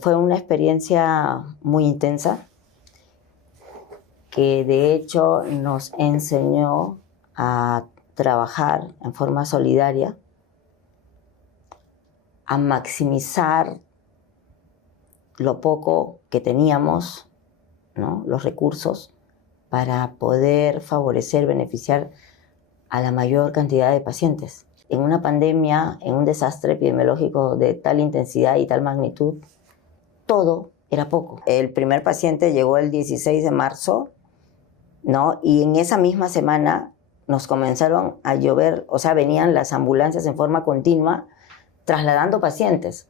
Fue una experiencia muy intensa que de hecho nos enseñó a trabajar en forma solidaria, a maximizar lo poco que teníamos, ¿no? Los recursos, para poder favorecer, beneficiar a la mayor cantidad de pacientes. En una pandemia, en un desastre epidemiológico de tal intensidad y tal magnitud, todo era poco. El primer paciente llegó el 16 de marzo, ¿no? Y en esa misma semana nos comenzaron a llover, o sea, venían las ambulancias en forma continua trasladando pacientes.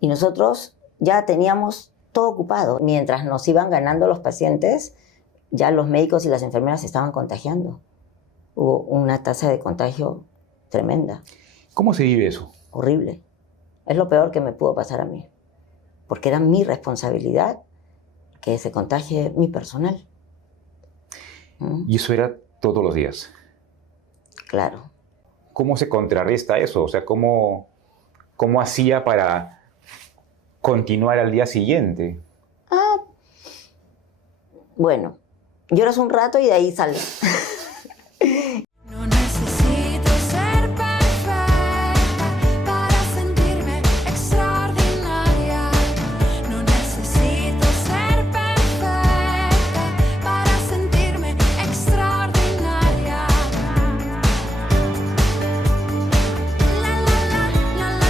Y nosotros ya teníamos todo ocupado. Mientras nos iban ganando los pacientes, ya los médicos y las enfermeras se estaban contagiando. Hubo una tasa de contagio tremenda. ¿Cómo se vive eso? Horrible. Es lo peor que me pudo pasar a mí. Porque era mi responsabilidad que se contagie mi personal. Y eso era todos los días. Claro. ¿Cómo se contrarresta eso? O sea, ¿cómo hacía para continuar al día siguiente? Bueno, lloras un rato y de ahí sales. No necesito ser perfecta para sentirme extraordinaria. No necesito ser perfecta para sentirme extraordinaria. La, la, la, la, la.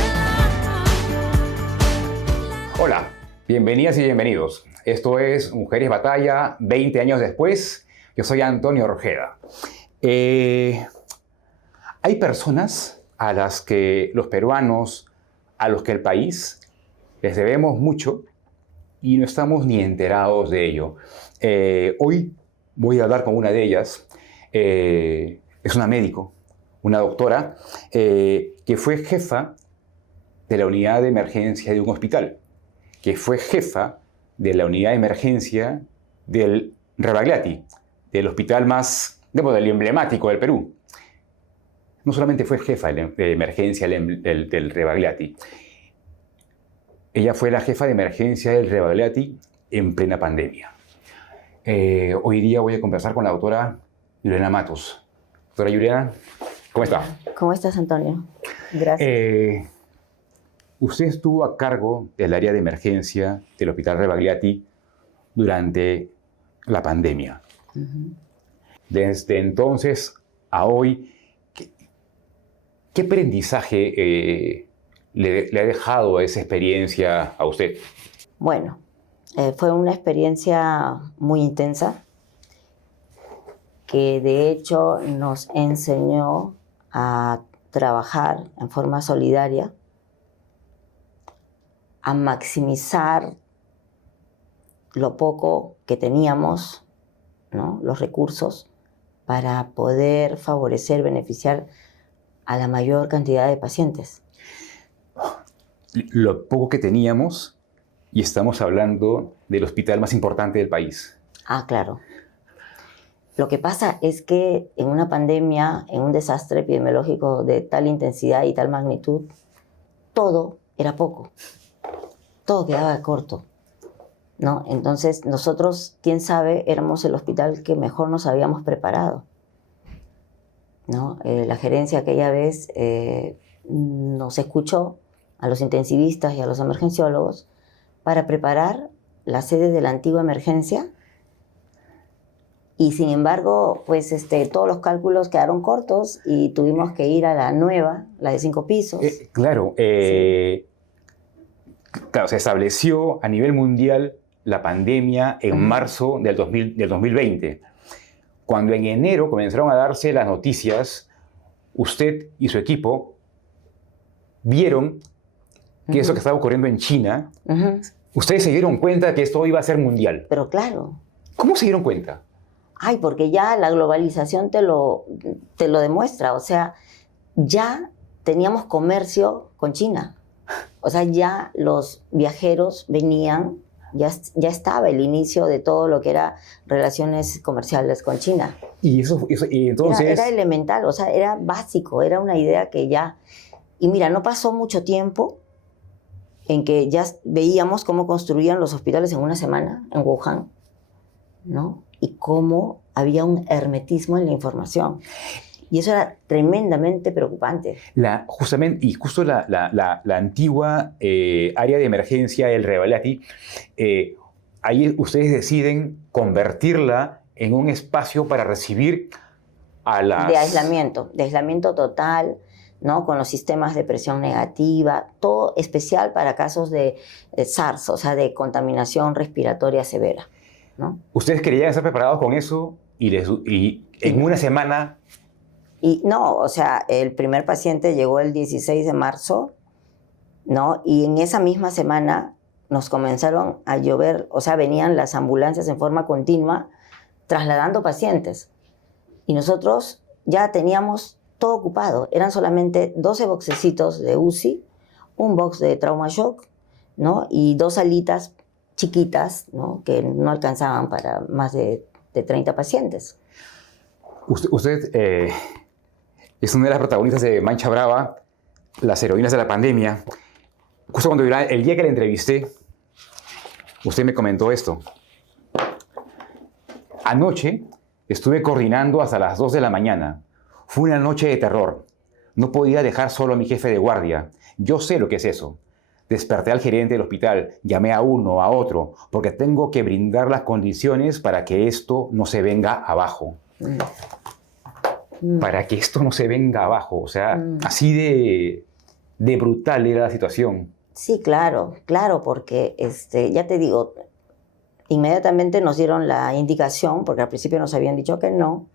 Hola, bienvenidas y bienvenidos. Esto es Mujeres Batalla, 20 años después. Yo soy Antonio Orjeda. Hay personas a las que los peruanos, a los que el país, les debemos mucho y no estamos ni enterados de ello. Hoy voy a hablar con una de ellas. Es una médico, una doctora, que fue jefa de la unidad de emergencia de un hospital, que fue jefa de la unidad de emergencia del Rebagliati, del hospital más, del emblemático del Perú. No solamente fue jefa de emergencia del Rebagliati, ella fue la jefa de emergencia del Rebagliati en plena pandemia. Hoy día voy a conversar con la doctora Juliana Matos. Doctora Juliana, ¿cómo está? ¿Cómo estás, Antonio? Gracias. Usted estuvo a cargo del área de emergencia del Hospital Rebagliati durante la pandemia. Desde entonces a hoy, ¿qué aprendizaje le ha dejado esa experiencia a usted? Bueno, fue una experiencia muy intensa que de hecho nos enseñó a trabajar en forma solidaria, a maximizar lo poco que teníamos, ¿no? Los recursos, para poder favorecer, beneficiar a la mayor cantidad de pacientes. Lo poco que teníamos, y estamos hablando del hospital más importante del país. Ah, claro. Lo que pasa es que en una pandemia, en un desastre epidemiológico de tal intensidad y tal magnitud, todo era poco. Todo quedaba corto, ¿no? Entonces nosotros, quién sabe, éramos el hospital que mejor nos habíamos preparado, ¿no? La gerencia aquella vez nos escuchó a los intensivistas y a los emergenciólogos para preparar la sede de la antigua emergencia y sin embargo, pues todos los cálculos quedaron cortos y tuvimos que ir a la nueva, la de 5 pisos. Claro, Sí. Claro, se estableció a nivel mundial la pandemia en marzo del 2020. Cuando en enero comenzaron a darse las noticias, usted y su equipo vieron que eso que estaba ocurriendo en China, ustedes se dieron cuenta que esto iba a ser mundial. Pero claro. ¿Cómo se dieron cuenta? Ay, porque ya la globalización te lo demuestra. O sea, ya teníamos comercio con China. O sea, ya los viajeros venían, ya estaba el inicio de todo lo que era relaciones comerciales con China. Y entonces... Era elemental, o sea, era básico, era una idea que ya... Y mira, no pasó mucho tiempo en que ya veíamos cómo construían los hospitales en una semana en Wuhan, ¿no? Y cómo había un hermetismo en la información. Y eso era tremendamente preocupante. Justamente, y justo la antigua área de emergencia, el Revalati, ahí ustedes deciden convertirla en un espacio para recibir a las... De aislamiento total, ¿no? Con los sistemas de presión negativa, todo especial para casos de SARS, o sea, de contaminación respiratoria severa, ¿no? Ustedes querían estar preparados con eso y en una semana... Y no, o sea, el primer paciente llegó el 16 de marzo, ¿no? Y en esa misma semana nos comenzaron a llover, o sea, venían las ambulancias en forma continua trasladando pacientes. Y nosotros ya teníamos todo ocupado. Eran solamente 12 boxecitos de UCI, un box de trauma shock, ¿no? Y 2 salitas chiquitas, ¿no? Que no alcanzaban para más de 30 pacientes. Usted es una de las protagonistas de Mancha Brava, las heroínas de la pandemia. Justo cuando el día que la entrevisté, usted me comentó esto. Anoche estuve coordinando hasta las 2 de la mañana. Fue una noche de terror. No podía dejar solo a mi jefe de guardia. Yo sé lo que es eso. Desperté al gerente del hospital, llamé a uno, a otro, porque tengo que brindar las condiciones para que esto no se venga abajo. Para que esto no se venga abajo. O sea, así de brutal era la situación. Sí, claro, porque ya te digo, inmediatamente nos dieron la indicación, porque al principio nos habían dicho que no,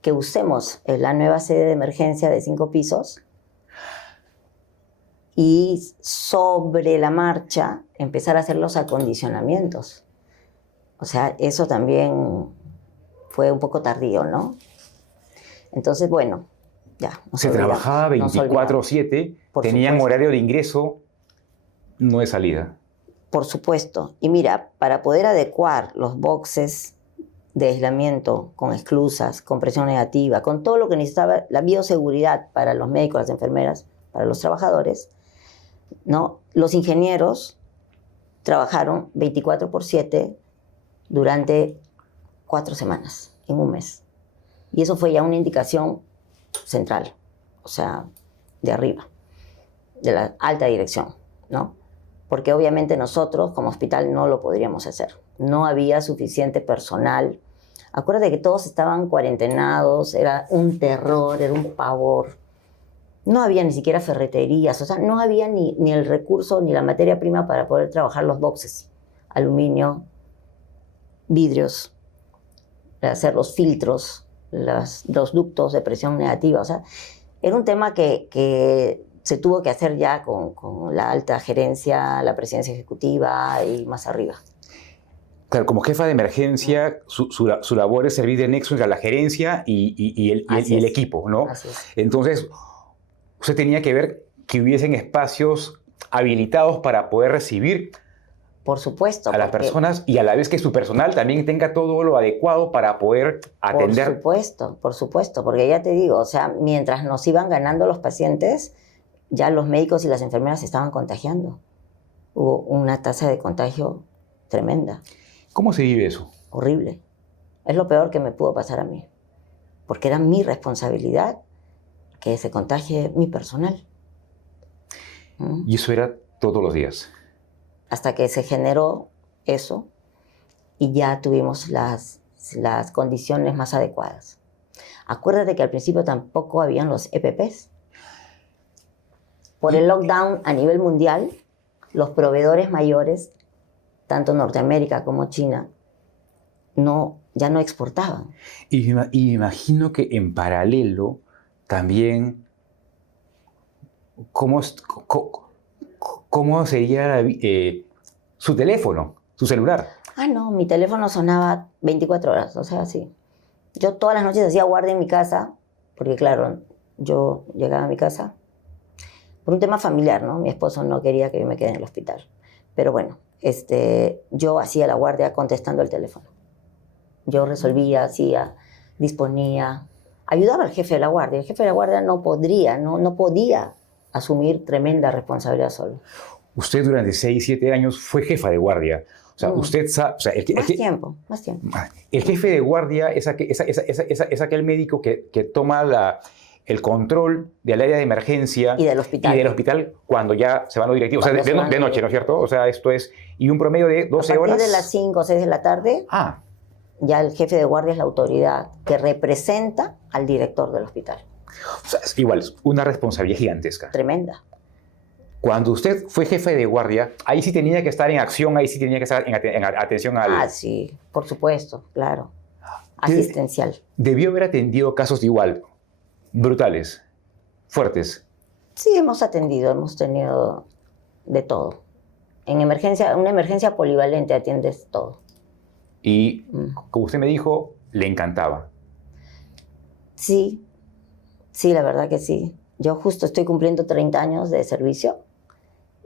que usemos la nueva sede de emergencia de 5 pisos y sobre la marcha empezar a hacer los acondicionamientos. O sea, eso también fue un poco tardío, ¿no? Entonces, bueno, ya. Se trabajaba 24/7, tenían horario de ingreso, no de salida. Por supuesto. Y mira, para poder adecuar los boxes de aislamiento con esclusas, con presión negativa, con todo lo que necesitaba la bioseguridad para los médicos, las enfermeras, para los trabajadores, ¿no? Los ingenieros trabajaron 24/7 durante 4 semanas, en un mes. Y eso fue ya una indicación central, o sea, de arriba, de la alta dirección, ¿no? Porque obviamente nosotros como hospital no lo podríamos hacer. No había suficiente personal. Acuérdate que todos estaban cuarentenados, era un terror, era un pavor. No había ni siquiera ferreterías, o sea, no había ni el recurso ni la materia prima para poder trabajar los boxes. Aluminio, vidrios, hacer los filtros, los ductos de presión negativa. O sea, era un tema que se tuvo que hacer ya con la alta gerencia, la presidencia ejecutiva y más arriba. Claro, como jefa de emergencia, su labor es servir de nexo entre la gerencia y el equipo, ¿no? Así es. Entonces, usted tenía que ver que hubiesen espacios habilitados para poder recibir Por supuesto. a las personas y a la vez que su personal también tenga todo lo adecuado para poder atender. Por supuesto, porque ya te digo, o sea, mientras nos iban ganando los pacientes, ya los médicos y las enfermeras se estaban contagiando. Hubo una tasa de contagio tremenda. ¿Cómo se vive eso? Horrible. Es lo peor que me pudo pasar a mí. Porque era mi responsabilidad que se contagie mi personal. Y eso era todos los días. Hasta que se generó eso y ya tuvimos las condiciones más adecuadas. Acuérdate que al principio tampoco habían los EPPs. Por el lockdown a nivel mundial, los proveedores mayores, tanto Norteamérica como China, ya no exportaban. Y me imagino que en paralelo también, ¿cómo sería su teléfono, su celular? Ah, no, mi teléfono sonaba 24 horas, o sea, sí. Yo todas las noches hacía guardia en mi casa, porque claro, yo llegaba a mi casa por un tema familiar, ¿no? Mi esposo no quería que yo me quede en el hospital. Pero bueno, yo hacía la guardia contestando el teléfono. Yo resolvía, hacía, disponía, ayudaba al jefe de la guardia. El jefe de la guardia no podía asumir tremenda responsabilidad solo. usted durante 6, 7 años fue jefa de guardia. O sea, usted sabe... O sea, Más tiempo, más tiempo. el jefe de guardia es aquel médico que toma el control del área de emergencia Y del hospital. y del hospital cuando ya se van los directivos. O sea, Cuando se van de noche, ¿no es cierto? O sea, esto es... Y un promedio de 12 A horas. partir de las 5 o 6 de la tarde, Ah, ya el jefe de guardia es la autoridad que representa al director del hospital. o sea, es igual, es una responsabilidad gigantesca. Tremenda. Cuando usted fue jefe de guardia, ahí sí tenía que estar en acción, ahí sí tenía que estar en atención al... Ah, sí, por supuesto, claro. ¿Qué- Asistencial. Debió haber atendido casos de igual, brutales, fuertes. Sí, hemos tenido de todo. En emergencia, una emergencia polivalente atiendes todo. Y, como usted me dijo, le encantaba. Sí, sí, la verdad que sí. Yo justo estoy cumpliendo 30 años de servicio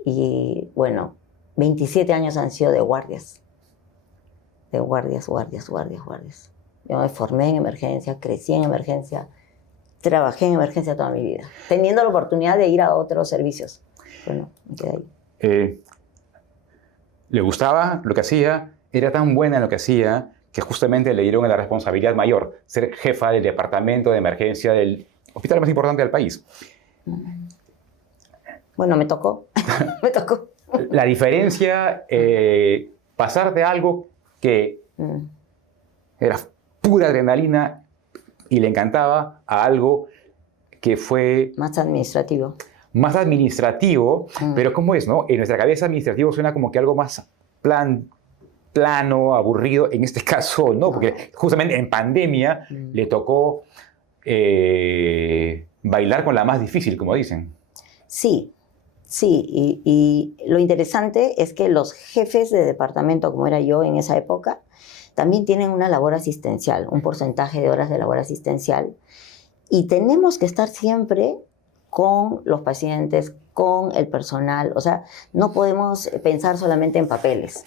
y, bueno, 27 años han sido de guardias. De guardias. Yo me formé en emergencia, crecí en emergencia, trabajé en emergencia toda mi vida, teniendo la oportunidad de ir a otros servicios. Bueno, me quedé ahí. Le gustaba lo que hacía, era tan buena en lo que hacía que justamente le dieron la responsabilidad mayor, ser jefa del departamento de emergencia del hospital más importante del país. Bueno, me tocó, me tocó. La diferencia, pasar de algo que era pura adrenalina y le encantaba a algo que fue Más administrativo. más administrativo, pero ¿cómo es, no? En nuestra cabeza administrativo suena como que algo más plano, aburrido. En este caso, no, porque justamente en pandemia le tocó bailar con la más difícil, como dicen. Sí, sí, y lo interesante es que los jefes de departamento, como era yo en esa época, también tienen una labor asistencial, un porcentaje de horas de labor asistencial, y tenemos que estar siempre con los pacientes, con el personal, o sea, no podemos pensar solamente en papeles,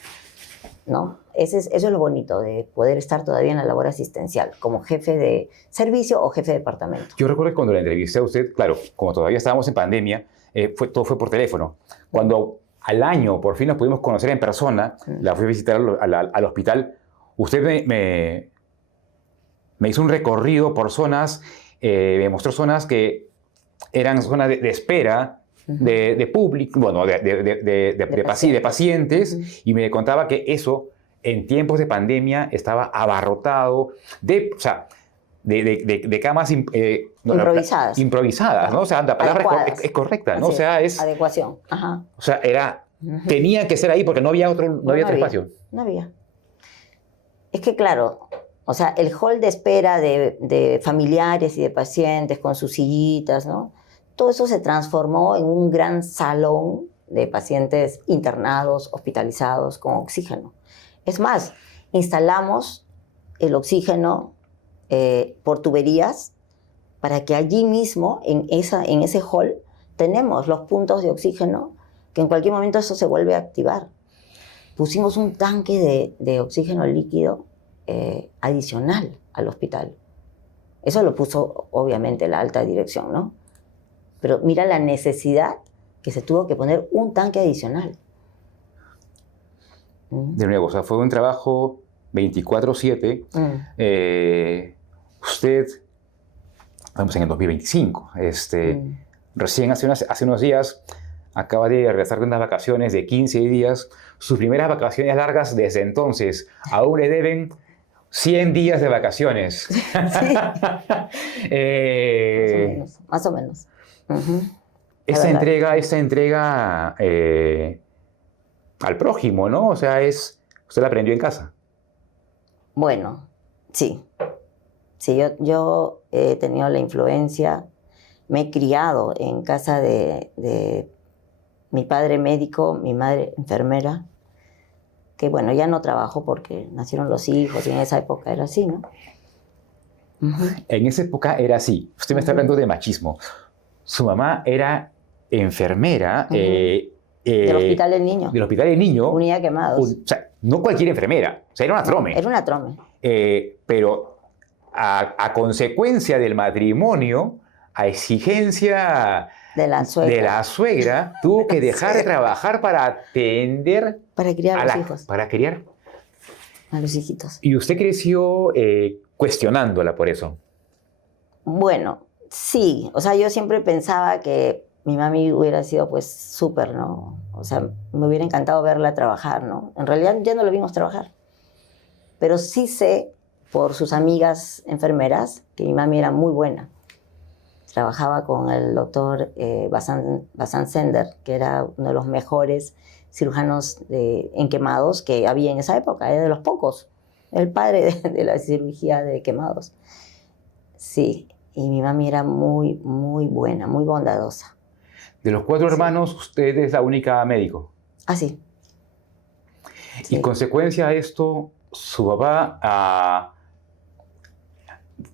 ¿no? Eso es lo bonito de poder estar todavía en la labor asistencial, como jefe de servicio o jefe de departamento. Yo recuerdo que cuando la entrevisté a usted, claro, como todavía estábamos en pandemia, todo fue por teléfono. Cuando al año por fin nos pudimos conocer en persona, la fui a visitar al hospital, usted me hizo un recorrido por zonas, me mostró zonas que eran zonas de espera de público, bueno, de pacientes, y me contaba que eso en tiempos de pandemia estaba abarrotado de camas Improvisadas. improvisadas, ¿no? O sea, la palabra Adecuadas. es correcta, ¿no? Así O sea, es, adecuación. Ajá. o sea, tenía que ser ahí porque no había otro espacio. No había. Es que claro, o sea, el hall de espera de familiares y de pacientes con sus sillitas, ¿no? Todo eso se transformó en un gran salón de pacientes internados, hospitalizados con oxígeno. Es más, instalamos el oxígeno por tuberías para que allí mismo, en ese hall, tenemos los puntos de oxígeno que en cualquier momento eso se vuelve a activar. Pusimos un tanque de oxígeno líquido adicional al hospital. Eso lo puso obviamente la alta dirección, ¿no? Pero mira la necesidad que se tuvo que poner un tanque adicional. De nuevo, o sea, fue un trabajo 24/7. Usted, estamos en el 2025, recién hace unos días acaba de regresar de unas vacaciones de 15 días, sus primeras vacaciones largas desde entonces. Aún le deben 100 días de vacaciones. Sí. Más o menos. Esta entrega al prójimo, ¿no? O sea, usted la aprendió en casa. Bueno, sí. Sí, yo he tenido la influencia, me he criado en casa de mi padre médico, mi madre enfermera, que bueno, ya no trabajo porque nacieron los hijos y en esa época era así, ¿no? En esa época era así. Usted me está hablando de machismo. Su mamá era enfermera del Hospital del Niño. Del Hospital del Niño. Unidad Quemados. O sea, no cualquier enfermera. O sea, era una trome. Era una trome. Pero a consecuencia del matrimonio, a exigencia De la suegra. de la suegra, tuvo que dejar de trabajar para atender Para criar a a los la, hijos, para criar. a los hijitos. Y usted creció cuestionándola por eso. Bueno, sí. O sea, yo siempre pensaba que mi mami hubiera sido pues súper, ¿no? O sea, me hubiera encantado verla trabajar, ¿no? En realidad ya no lo vimos trabajar. Pero sí sé por sus amigas enfermeras que mi mami era muy buena. Trabajaba con el doctor Bazán Sender, que era uno de los mejores cirujanos en quemados que había en esa época, era de los pocos, el padre de la cirugía de quemados. Sí, y mi mami era muy, muy buena, muy bondadosa. De los 4 hermanos, usted es la única médico. Ah, sí. Y Sí. consecuencia de esto, su papá,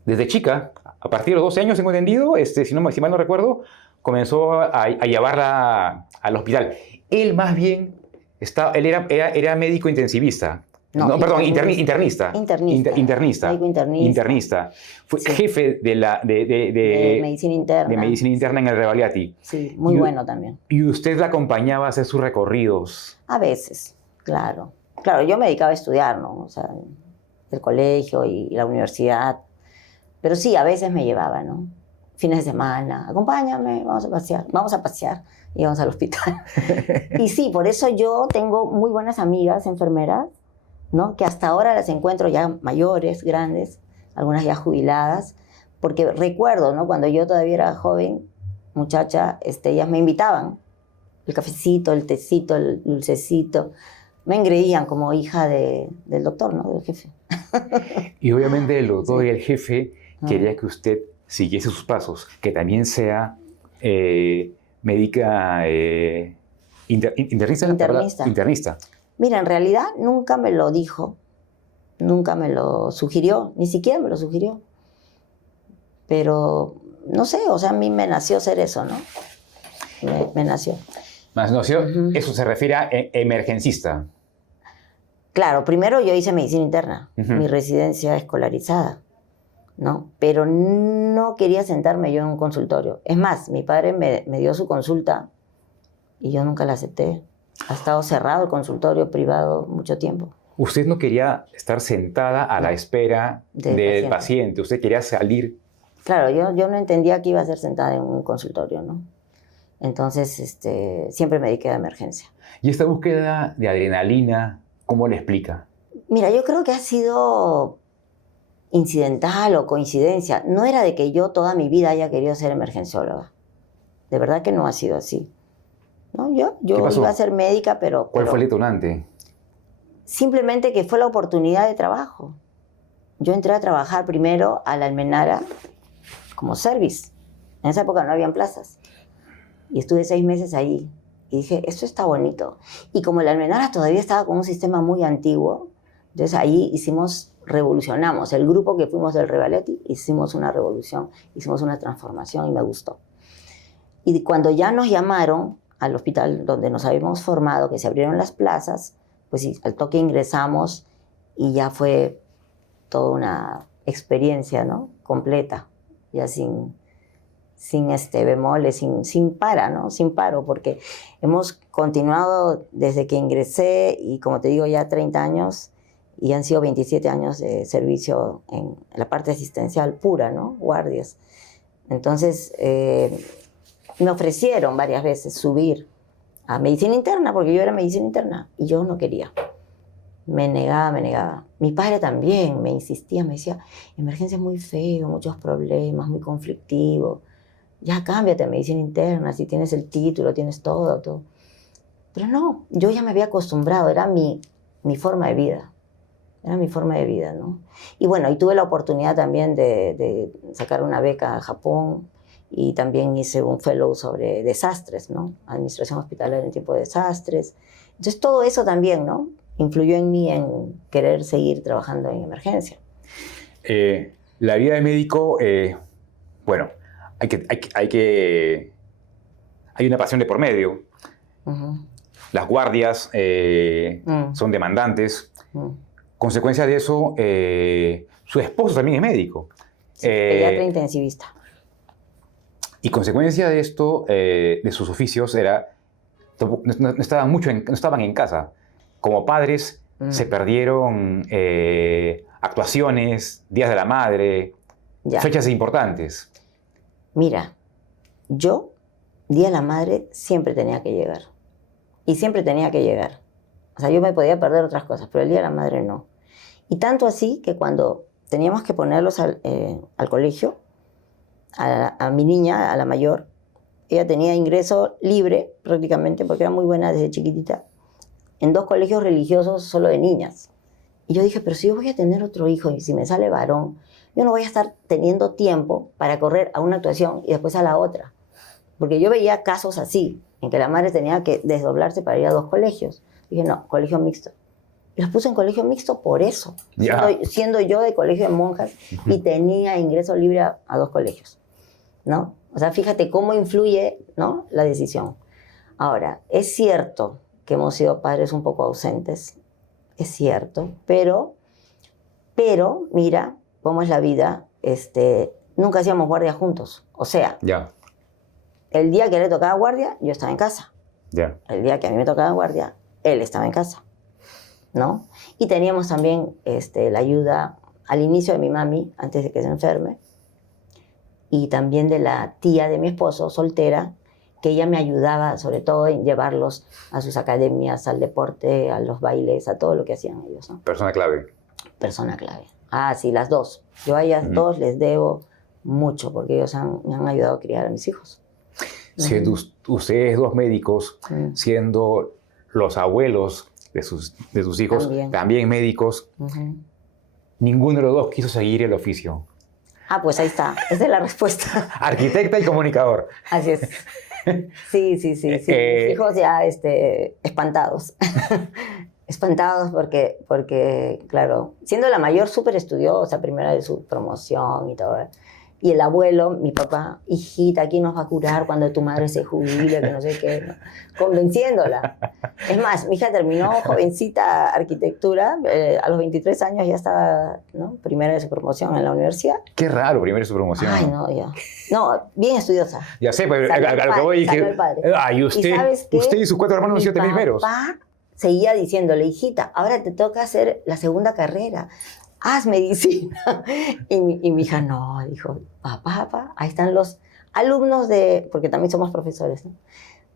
desde chica, a partir de los 12 años, tengo entendido, si mal no recuerdo, comenzó a llevarla al hospital. Él más bien, él era médico intensivista. No, Perdón, internista. Internista. Médico internista. Fue Sí. jefe de Medicina interna. de medicina interna en el Rebagliati. Sí, muy Y- bueno también. Y usted la acompañaba a hacer sus recorridos. A veces, claro. Claro, yo me dedicaba a estudiar, ¿no? O sea, el colegio y la universidad. Pero sí, a veces me llevaba, ¿no? Fines de semana, acompáñame, vamos a pasear. Y íbamos al hospital. Y sí, por eso yo tengo muy buenas amigas enfermeras, ¿no? Que hasta ahora las encuentro ya mayores, grandes, algunas ya jubiladas, porque recuerdo, ¿no? Cuando yo todavía era joven, muchacha, ellas me invitaban, el cafecito, el tecito, el dulcecito, me engreían como hija del doctor, ¿no? Del jefe. Y obviamente el doctor y el jefe Ah. quería que usted siguiese sus pasos, que también sea médica internista. Internista. Internista. Mira, en realidad nunca me lo dijo, nunca me lo sugirió, ni siquiera me lo sugirió. Pero, no sé, o sea, a mí me nació ser eso, ¿no? Me nació. Más no, Ujú. eso se refiere a emergencista. Claro, primero yo hice medicina interna, Ujú. mi residencia escolarizada, ¿no? Pero no quería sentarme yo en un consultorio. Es más, mi padre me dio su consulta y yo nunca la acepté. Ha estado cerrado el consultorio privado mucho tiempo. Usted no quería estar sentada a la espera Del del paciente. paciente. Usted quería salir. Claro, yo no entendía que iba a ser sentada en un consultorio, ¿no? Entonces, siempre me dediqué a emergencia. Y esta búsqueda de adrenalina, ¿cómo le explica? Mira, yo creo que ha sido incidental o coincidencia. No era de que yo toda mi vida haya querido ser emergencióloga. De verdad que no ha sido así. ¿No? ¿Qué Yo pasó? iba a ser médica, pero ¿Cuál fue el detonante? simplemente que fue la oportunidad de trabajo. Yo entré a trabajar primero a la Almenara como service. En esa época no habían plazas. Y estuve 6 meses ahí. Y dije, esto está bonito. Y como la Almenara todavía estaba con un sistema muy antiguo, entonces ahí revolucionamos. El grupo que fuimos del Rebagliati hicimos una revolución, hicimos una transformación y me gustó. Y cuando ya nos llamaron al hospital donde nos habíamos formado, que se abrieron las plazas, pues sí, al toque ingresamos y ya fue toda una experiencia, ¿no? Completa, ya sin bemoles, sin paro, porque hemos continuado desde que ingresé y como te digo ya 30 años y han sido 27 años de servicio en la parte asistencial pura, ¿no? Guardias. Entonces me ofrecieron varias veces subir a medicina interna, porque yo era medicina interna y yo no quería. Me negaba. Mi padre también me insistía, me decía, emergencia es muy feo, muchos problemas, muy conflictivo. Ya cámbiate a medicina interna, si tienes el título, tienes todo. Pero no, yo ya me había acostumbrado, era mi forma de vida. Era mi forma de vida, ¿no? Y bueno, y tuve la oportunidad también de sacar una beca a Japón y también hice un fellow sobre desastres, ¿no? Administración hospitalaria en tiempo de desastres. Entonces todo eso también, ¿no? Influyó en mí en querer seguir trabajando en emergencia. La vida de médico, bueno, hay una pasión de por medio. Uh-huh. Las guardias son demandantes. Consecuencia de eso, su esposo también es médico. Sí, pediatra intensivista. Y consecuencia de esto, de sus oficios, era no estaban no estaban en casa. Como padres se perdieron actuaciones, días de la madre, Ya. fechas importantes. Mira, yo, Día de la Madre, siempre tenía que llegar. Y siempre tenía que llegar. O sea, yo me podía perder otras cosas, pero el Día de la Madre no. Y tanto así que cuando teníamos que ponerlos al colegio, a mi niña, a la mayor, ella tenía ingreso libre prácticamente, porque era muy buena desde chiquitita, en 2 colegios religiosos solo de niñas. Y yo dije, pero si yo voy a tener otro hijo y si me sale varón, yo no voy a estar teniendo tiempo para correr a una actuación y después a la otra. Porque yo veía casos así, en que la madre tenía que desdoblarse para ir a 2 colegios. Dije, no, colegio mixto. Y los puse en colegio mixto por eso, Ya. siendo yo de colegio de monjas y tenía ingreso libre a 2 colegios, ¿no? O sea, fíjate cómo influye, ¿no?, la decisión. Ahora, es cierto que hemos sido padres un poco ausentes, es cierto, pero mira cómo es la vida, nunca hacíamos guardia juntos. O sea, Ya, el día que le tocaba guardia, yo estaba en casa. ya. El día que a mí me tocaba guardia, él estaba en casa, ¿no? Y teníamos también la ayuda al inicio de mi mami, antes de que se enferme, y también de la tía de mi esposo, soltera, que ella me ayudaba sobre todo en llevarlos a sus academias, al deporte, a los bailes, a todo lo que hacían ellos, ¿no? Persona clave. Persona clave. Ah, sí, las dos. Yo a ellas dos les debo mucho porque ellos me han ayudado a criar a mis hijos. Siendo ustedes 2 médicos, Mm. siendo los abuelos de sus hijos también médicos, ninguno de los 2 quiso seguir el oficio. Ah, pues ahí está. Esa es la respuesta. Arquitecta y comunicador. Así es. Sí. Mis hijos ya espantados. Espantados porque, claro, siendo la mayor súper estudiosa, primera de su promoción y todo. Y el abuelo, mi papá, hijita, ¿quién nos va a curar cuando tu madre se jubile? Que no sé qué, ¿no? Convenciéndola. Es más, mi hija terminó jovencita arquitectura, a los 23 años ya estaba, ¿no?, primera de su promoción en la universidad. Qué raro, primero su promoción. Ay, no, ya. No, bien estudiosa. Ya sé, pero Salió a el lo que padre, voy salió que... el padre. Ay, usted, ¿sabes qué? usted y sus 4 hermanos han sido Mi primeros. papá seguía diciéndole, hijita, ahora te toca hacer la segunda carrera. Haz medicina. Y mi hija, no, dijo, papá, ahí están los alumnos porque también somos profesores, ¿no?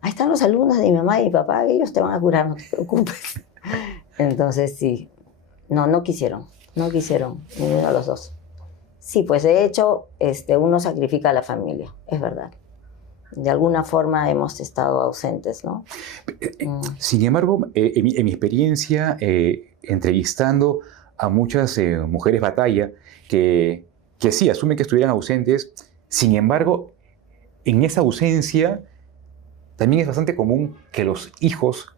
Ahí están los alumnos de mi mamá y mi papá, ellos te van a curar, no te preocupes. Entonces, sí, no quisieron, ninguno de los 2. Sí, pues de hecho, uno sacrifica a la familia, es verdad. De alguna forma hemos estado ausentes, ¿no? Sin embargo, en mi experiencia, entrevistando a muchas mujeres batalla que sí asumen que estuvieran ausentes, sin embargo, en esa ausencia también es bastante común que los hijos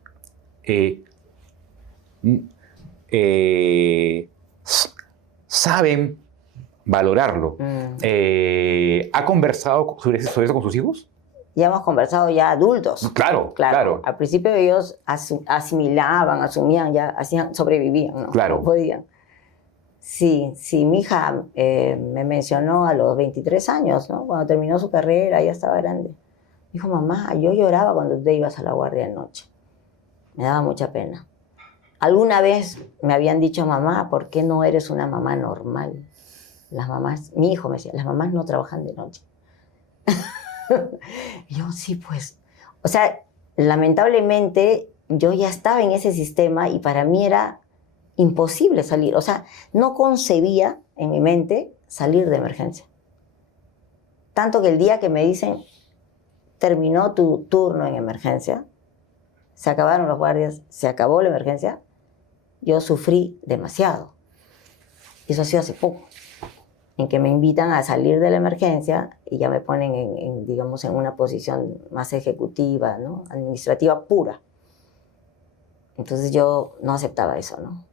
saben valorarlo. ¿Ha conversado sobre eso con sus hijos? Ya hemos conversado ya adultos. Claro. Al principio ellos asimilaban, asumían, ya sobrevivían, ¿no? Claro. No podían. Sí, mi hija me mencionó a los 23 años, ¿no? Cuando terminó su carrera, ya estaba grande. Dijo, mamá, yo lloraba cuando tú te ibas a la guardia de noche. Me daba mucha pena. Alguna vez me habían dicho, mamá, ¿por qué no eres una mamá normal? Las mamás, mi hijo me decía, las mamás no trabajan de noche. Y yo, sí, pues. O sea, lamentablemente yo ya estaba en ese sistema y para mí era imposible salir. O sea, no concebía en mi mente salir de emergencia. Tanto que el día que me dicen, terminó tu turno en emergencia, se acabaron los guardias, se acabó la emergencia, yo sufrí demasiado. Y eso ha sido hace poco, en que me invitan a salir de la emergencia y ya me ponen digamos, en una posición más ejecutiva, ¿no?, administrativa pura. Entonces yo no aceptaba eso, ¿no?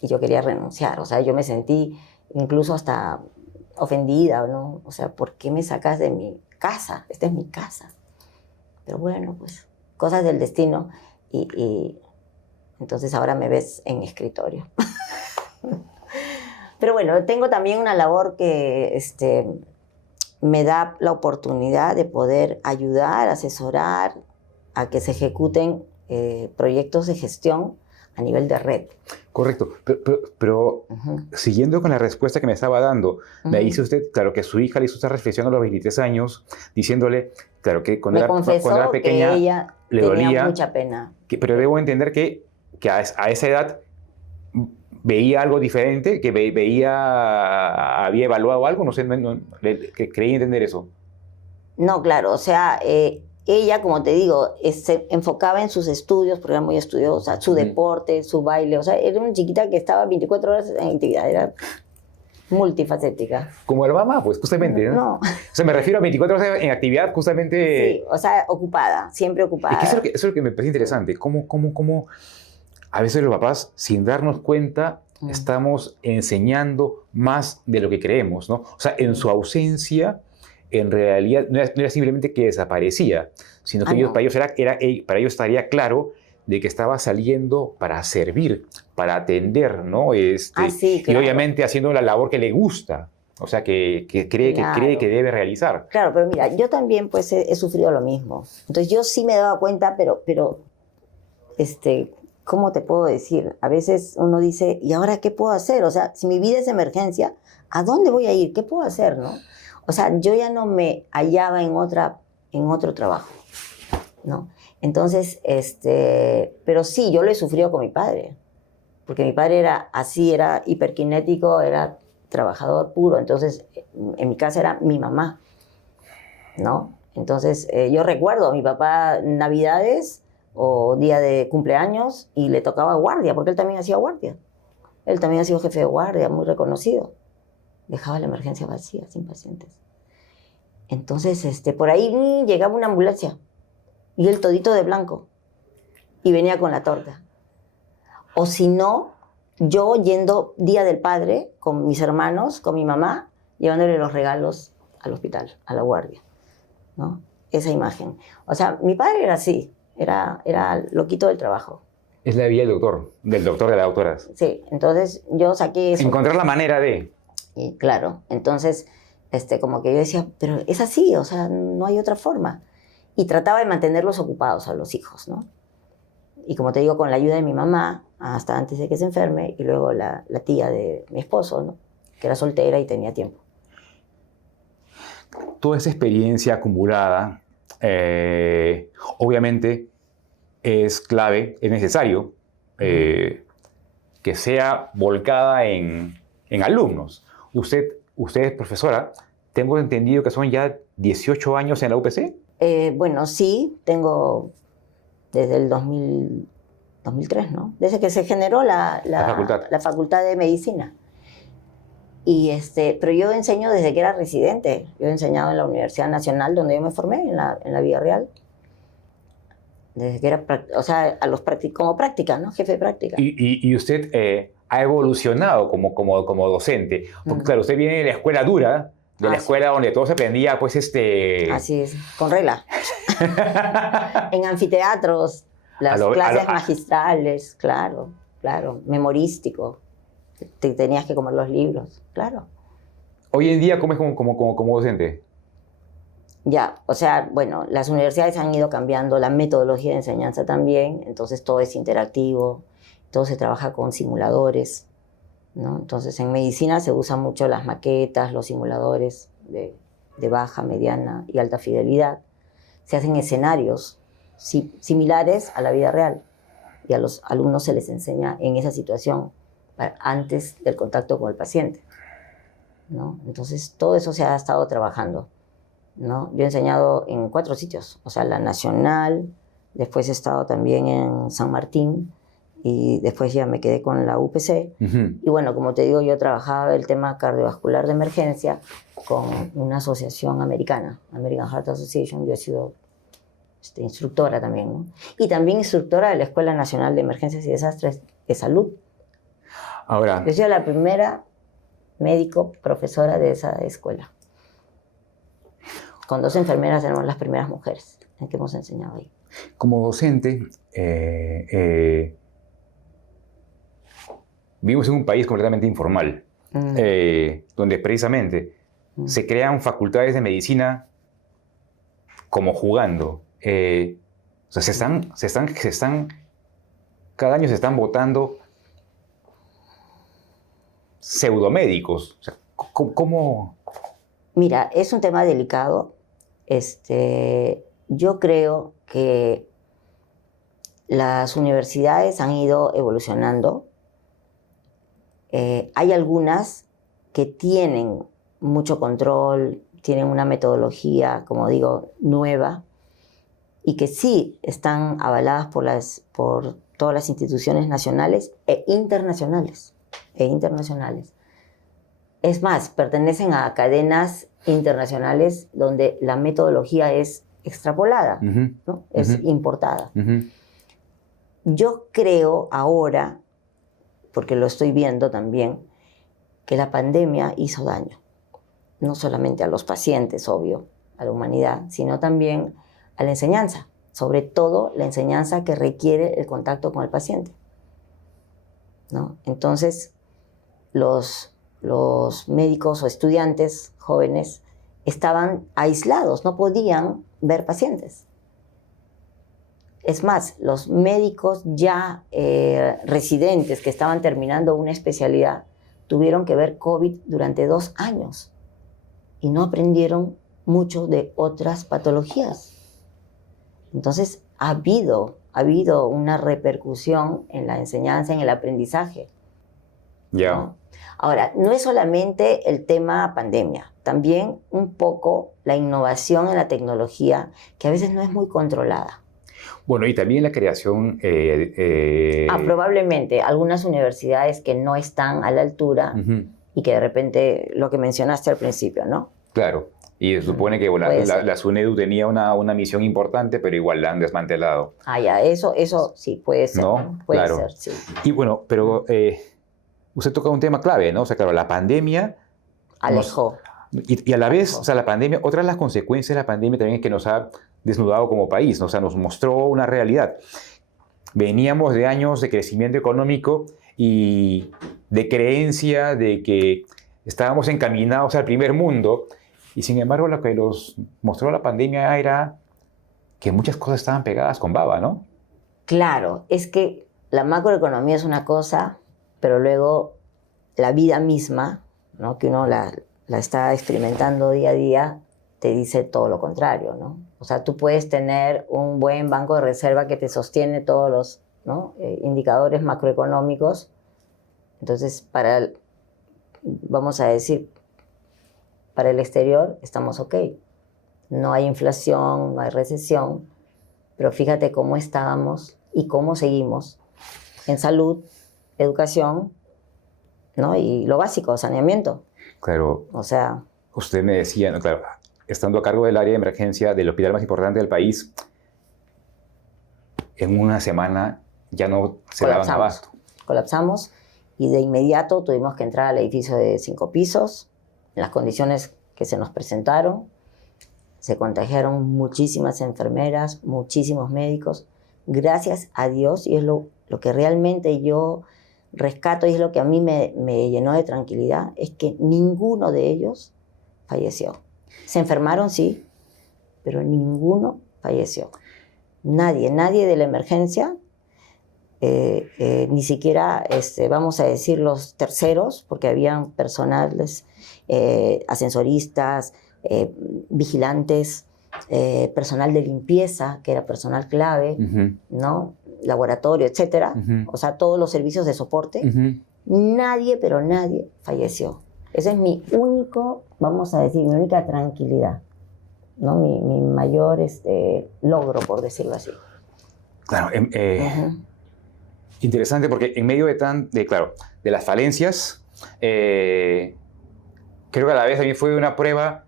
Y yo quería renunciar. O sea, yo me sentí incluso hasta ofendida, ¿no? O sea, ¿por qué me sacas de mi casa? Esta es mi casa. Pero bueno, pues, cosas del destino. Y entonces ahora me ves en escritorio. Pero bueno, tengo también una labor que me da la oportunidad de poder ayudar, asesorar a que se ejecuten proyectos de gestión a nivel de red. Correcto, pero siguiendo con la respuesta que me estaba dando, me dice usted, claro, que su hija le hizo esta reflexión a los 23 años, diciéndole, claro, que cuando Me era confesó pequeña que ella le tenía dolía, mucha pena. pero debo entender que a esa edad veía algo diferente, que había evaluado algo, no sé, que creí entender eso. No, claro, o sea, ella, como te digo, se enfocaba en sus estudios, porque era muy estudiosa, su deporte, su baile, o sea, era una chiquita que estaba 24 horas en actividad, era multifacética. Como la mamá, pues, justamente, ¿no? No. O sea, me refiero a 24 horas en actividad, justamente... Sí, o sea, ocupada, siempre ocupada. Es que eso es lo que me parece interesante, cómo a veces los papás, sin darnos cuenta, estamos enseñando más de lo que creemos, ¿no? O sea, en su ausencia, en realidad, no era simplemente que desaparecía, sino que no. para ellos estaría claro de que estaba saliendo para servir, para atender, ¿no? Sí, claro. Y obviamente haciendo la labor que le gusta, o sea, que cree que debe realizar. Claro, pero mira, yo también pues he sufrido lo mismo. Entonces yo sí me daba cuenta, pero ¿cómo te puedo decir? A veces uno dice, ¿y ahora qué puedo hacer? O sea, si mi vida es emergencia, ¿a dónde voy a ir? ¿Qué puedo hacer, no? O sea, yo ya no me hallaba en otro trabajo, ¿no? Entonces, pero sí, yo lo he sufrido con mi padre, porque mi padre era así, era hiperkinético, era trabajador puro, entonces en mi casa era mi mamá, ¿no? Entonces, yo recuerdo a mi papá Navidades o día de cumpleaños y le tocaba guardia, porque él también hacía guardia. Él también ha sido jefe de guardia, muy reconocido. Dejaba la emergencia vacía, sin pacientes. Entonces, por ahí llegaba una ambulancia y él todito de blanco y venía con la torta. O si no, yo yendo Día del Padre con mis hermanos, con mi mamá, llevándole los regalos al hospital, a la guardia, ¿no? Esa imagen. O sea, mi padre era así, era loquito del trabajo. Es la vía del doctor de la doctora. Sí, entonces yo saqué eso. Encontrar la manera de... Y claro, entonces como que yo decía, pero es así, o sea, no hay otra forma. Y trataba de mantenerlos ocupados a los hijos, ¿no? Y como te digo, con la ayuda de mi mamá, hasta antes de que se enferme, y luego la tía de mi esposo, ¿no? Que era soltera y tenía tiempo. Toda esa experiencia acumulada, obviamente, es clave, es necesario que sea volcada en alumnos. Usted es profesora, tengo entendido que son ya 18 años en la UPC. Bueno, sí, tengo desde el 2003, ¿no? Desde que se generó la facultad de medicina. Y pero yo enseño desde que era residente. Yo he enseñado en la Universidad Nacional, donde yo me formé, en la Villarreal. Desde que era, o sea, como práctica, ¿no? Jefe de práctica. Y usted ha evolucionado como docente. Porque, claro, usted viene de la escuela dura, de la escuela donde todo se aprendía, pues, Así es, con regla. En anfiteatros, las clases magistrales, claro, memorístico. Te tenías que comer los libros, claro. Hoy en día, ¿cómo es como docente? Ya, o sea, bueno, las universidades han ido cambiando, la metodología de enseñanza también, entonces todo es interactivo, todo se trabaja con simuladores, ¿no? Entonces en medicina se usan mucho las maquetas, los simuladores de baja, mediana y alta fidelidad. Se hacen escenarios similares a la vida real y a los alumnos se les enseña en esa situación antes del contacto con el paciente, ¿no? Entonces todo eso se ha estado trabajando, ¿no? Yo he enseñado en 4 sitios, o sea, la Nacional, después he estado también en San Martín y después ya me quedé con la UPC. Y bueno, como te digo, yo trabajaba el tema cardiovascular de emergencia con una asociación americana, American Heart Association. Yo he sido instructora también, ¿no? Y también instructora de la Escuela Nacional de Emergencias y Desastres de Salud. Ahora, Yo soy la primera médico profesora de esa escuela. Con 2 enfermeras éramos las primeras mujeres en que hemos enseñado ahí. Como docente, vivimos en un país completamente informal, donde precisamente se crean facultades de medicina como jugando. O sea, cada año se están votando pseudomédicos. O sea, ¿cómo? Mira, es un tema delicado. Yo creo que las universidades han ido evolucionando. Hay algunas que tienen mucho control, tienen una metodología, como digo, nueva, y que sí están avaladas por todas las instituciones nacionales e internacionales. Es más, pertenecen a cadenas internacionales donde la metodología es extrapolada, Ujú, ¿no? Es ujú. importada. Ujú. Yo creo ahora, porque lo estoy viendo también, que la pandemia hizo daño. No solamente a los pacientes, obvio, a la humanidad, sino también a la enseñanza. Sobre todo la enseñanza que requiere el contacto con el paciente, ¿no? Entonces, los médicos o estudiantes jóvenes estaban aislados, no podían ver pacientes. Es más, los médicos ya residentes que estaban terminando una especialidad tuvieron que ver COVID durante 2 años y no aprendieron mucho de otras patologías. Entonces, ha habido una repercusión en la enseñanza, en el aprendizaje, Ya. ¿no? Ahora, no es solamente el tema pandemia, también un poco la innovación en la tecnología, que a veces no es muy controlada. Bueno, y también la creación... Probablemente algunas universidades que no están a la altura Ujú, y que de repente, lo que mencionaste al principio, ¿no? claro. Y se supone que bueno, Puede ser. la SUNEDU tenía una misión importante, pero igual la han desmantelado. Ya, eso sí, puede ser. ¿No? Puede Claro. ser, sí. Y bueno, pero usted toca un tema clave, ¿no? O sea, claro, la pandemia... Alejó. Y a la vez, o sea, la pandemia, otra de las consecuencias de la pandemia también es que nos ha desnudado como país, ¿no? O sea, nos mostró una realidad. Veníamos de años de crecimiento económico y de creencia de que estábamos encaminados al primer mundo, y sin embargo lo que nos mostró la pandemia era que muchas cosas estaban pegadas con baba, ¿no? Claro, es que la macroeconomía es una cosa, pero luego la vida misma, ¿no? Que uno la está experimentando día a día, te dice todo lo contrario, ¿no? O sea, tú puedes tener un buen banco de reserva que te sostiene todos los, ¿no? Indicadores macroeconómicos. Entonces, vamos a decir, para el exterior estamos ok. No hay inflación, no hay recesión, pero fíjate cómo estábamos y cómo seguimos en salud, educación, ¿no? Y lo básico, saneamiento. Claro, O sea, usted me decía, ¿no? Claro, estando a cargo del área de emergencia del hospital más importante del país, en una semana ya no se daban abasto. colapsamos y de inmediato tuvimos que entrar al edificio de 5 pisos, en las condiciones que se nos presentaron. Se contagiaron muchísimas enfermeras, muchísimos médicos. Gracias a Dios, y es lo que realmente yo rescato y es lo que a mí me llenó de tranquilidad, es que ninguno de ellos falleció. Se enfermaron, sí, pero ninguno falleció. Nadie de la emergencia, ni siquiera, vamos a decir, los terceros, porque habían personales, ascensoristas, vigilantes, personal de limpieza, que era personal clave, Ujú, ¿no? Laboratorio, etcétera. ujú, O sea, todos los servicios de soporte. ujú. Nadie, pero nadie falleció. Ese es mi único, vamos a decir, mi única tranquilidad, ¿no? Mi mayor logro, por decirlo así. Claro, Ujú. interesante porque en medio de las falencias, creo que a la vez también fue una prueba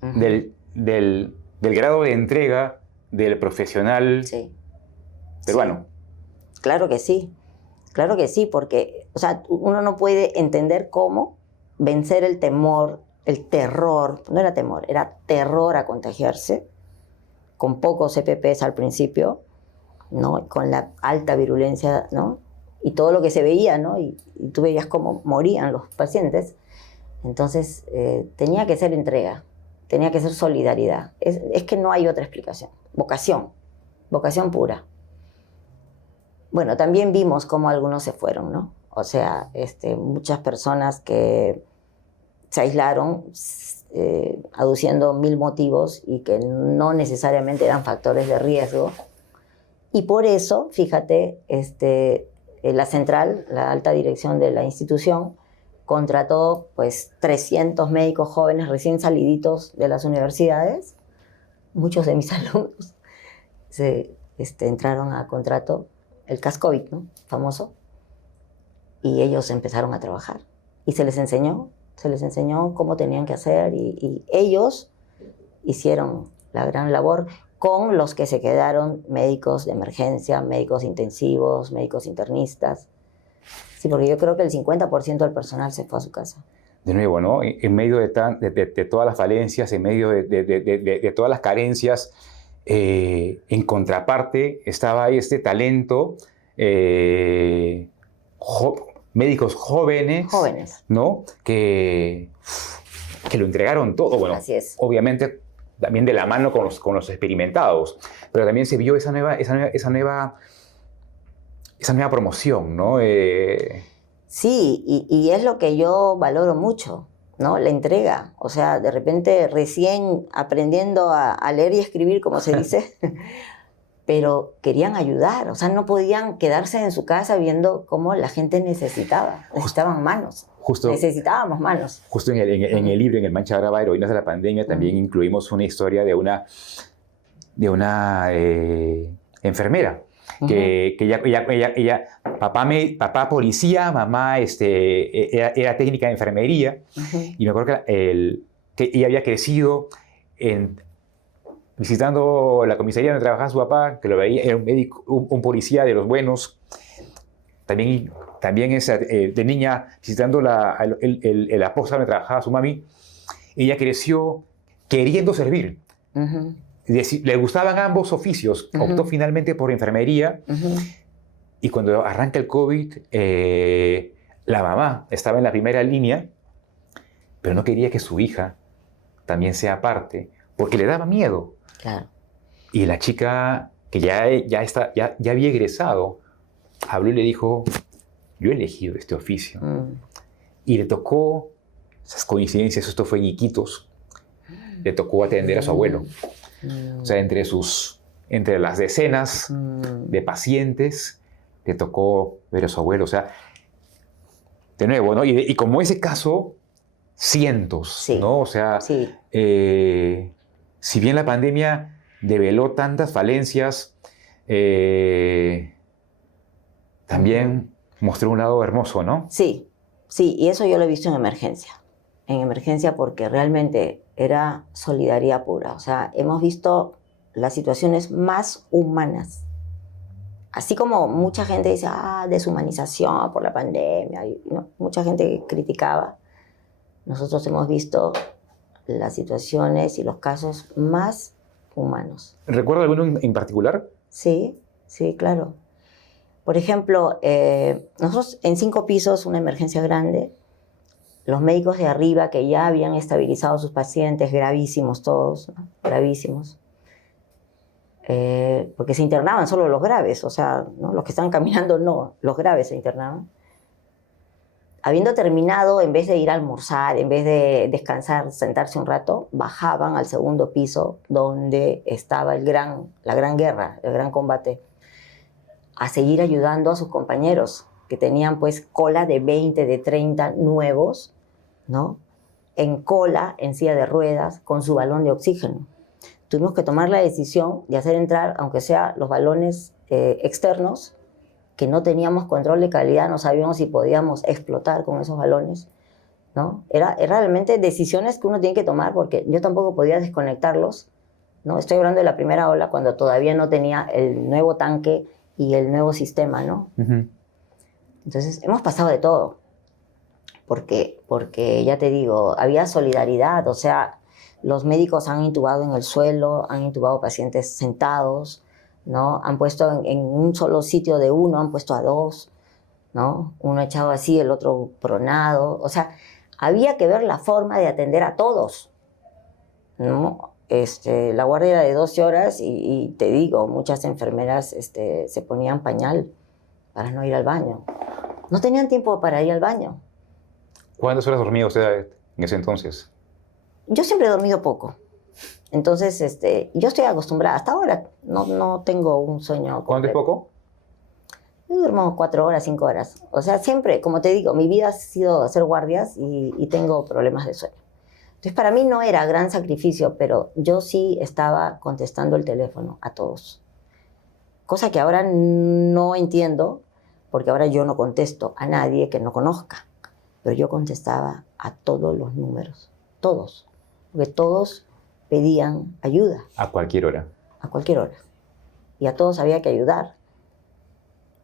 Ujú. del grado de entrega del profesional Sí. peruano. Claro que sí, porque, o sea, uno no puede entender cómo vencer el temor, el terror, no era temor, era terror a contagiarse, con pocos EPPs al principio, ¿no? Con la alta virulencia, ¿no? Y todo lo que se veía, ¿no? Y tú veías cómo morían los pacientes. Entonces, tenía que ser entrega, tenía que ser solidaridad. Es que no hay otra explicación. Vocación pura. Bueno, también vimos cómo algunos se fueron, ¿no? O sea, muchas personas que se aislaron aduciendo 1000 motivos y que no necesariamente eran factores de riesgo. Y por eso, fíjate, la central, la alta dirección de la institución, contrató pues 300 médicos jóvenes recién saliditos de las universidades. Muchos de mis alumnos entraron a contrato, el CAS-COVID, ¿no? Famoso, y ellos empezaron a trabajar. Y se les enseñó cómo tenían que hacer y ellos hicieron la gran labor con los que se quedaron médicos de emergencia, médicos intensivos, médicos internistas. Sí, porque yo creo que el 50% del personal se fue a su casa. De nuevo, ¿no? En medio de todas las falencias, en medio de todas las carencias, en contraparte estaba este talento, médicos jóvenes, ¿no? Que lo entregaron todo. Bueno, así es. Obviamente también de la mano con los experimentados, pero también se vio esa nueva promoción, ¿no? Sí, y es lo que yo valoro mucho, ¿no? La entrega. O sea, de repente recién aprendiendo a leer y escribir, como se dice, pero querían ayudar. O sea, no podían quedarse en su casa viendo cómo la gente necesitaban manos. Necesitábamos manos. Justo en el libro, en el Mancha Brava, Heroínas de la Pandemia, también incluimos una historia de una enfermera. Que ella papá policía, mamá era técnica de enfermería, y me acuerdo que ella había crecido visitando la comisaría donde trabajaba su papá, que lo veía, era un médico, un policía de los buenos, también de niña visitando la posta donde trabajaba su mami. Ella creció queriendo servir. Le gustaban ambos oficios, optó finalmente por enfermería, y cuando arranca el COVID, la mamá estaba en la primera línea, pero no quería que su hija también sea parte, porque le daba miedo. Claro. Y la chica, que ya había egresado, habló y le dijo: yo he elegido este oficio. Y le tocó, esas coincidencias, esto fue en Iquitos, le tocó atender a su abuelo. O sea, entre las decenas de pacientes, le tocó ver a su abuelo. O sea, de nuevo, ¿no? Y como ese caso, cientos, sí, ¿no? O sea, sí. Si bien la pandemia develó tantas falencias, también mostró un lado hermoso, ¿no? Sí, y eso yo lo he visto en emergencia. En emergencia porque realmente era solidaridad pura. O sea, hemos visto las situaciones más humanas. Así como mucha gente dice, deshumanización por la pandemia, ¿no? Mucha gente criticaba. Nosotros hemos visto las situaciones y los casos más humanos. ¿Recuerda alguno en particular? Sí, claro. Por ejemplo, nosotros en 5 pisos, una emergencia grande, los médicos de arriba que ya habían estabilizado a sus pacientes, gravísimos todos, ¿no? Gravísimos, porque se internaban solo los graves, o sea, ¿no? Los que estaban caminando no, los graves se internaban. Habiendo terminado, en vez de ir a almorzar, en vez de descansar, sentarse un rato, bajaban al 2º piso donde estaba la gran guerra, el gran combate, a seguir ayudando a sus compañeros que tenían pues cola de 20, de 30 nuevos, ¿no? En cola, en silla de ruedas, con su balón de oxígeno. Tuvimos que tomar la decisión de hacer entrar, aunque sea los balones externos, que no teníamos control de calidad, no sabíamos si podíamos explotar con esos balones, ¿no? Era realmente decisiones que uno tiene que tomar, porque yo tampoco podía desconectarlos, ¿no? Estoy hablando de la primera ola, cuando todavía no tenía el nuevo tanque y el nuevo sistema, ¿no? Entonces, hemos pasado de todo, porque ya te digo, había solidaridad, o sea, los médicos han intubado en el suelo, han intubado pacientes sentados, ¿no? Han puesto en un solo sitio de uno, han puesto a 2, ¿no? Uno echado así, el otro pronado, o sea, había que ver la forma de atender a todos, ¿no? La guardia era de 12 horas y te digo, muchas enfermeras se ponían pañal para no ir al baño. No tenían tiempo para ir al baño. ¿Cuántas horas dormía usted en ese entonces? Yo siempre he dormido poco. Entonces, yo estoy acostumbrada. Hasta ahora no tengo un sueño ¿Cuánto es completo. poco? Yo duermo 4 horas, 5 horas. O sea, siempre, como te digo, mi vida ha sido hacer guardias y tengo problemas de sueño. Entonces, para mí no era gran sacrificio, pero yo sí estaba contestando el teléfono a todos. Cosa que ahora no entiendo, porque ahora yo no contesto a nadie que no conozca. Pero yo contestaba a todos los números, todos. Porque todos pedían ayuda A cualquier hora. a cualquier hora. Y a todos había que ayudar.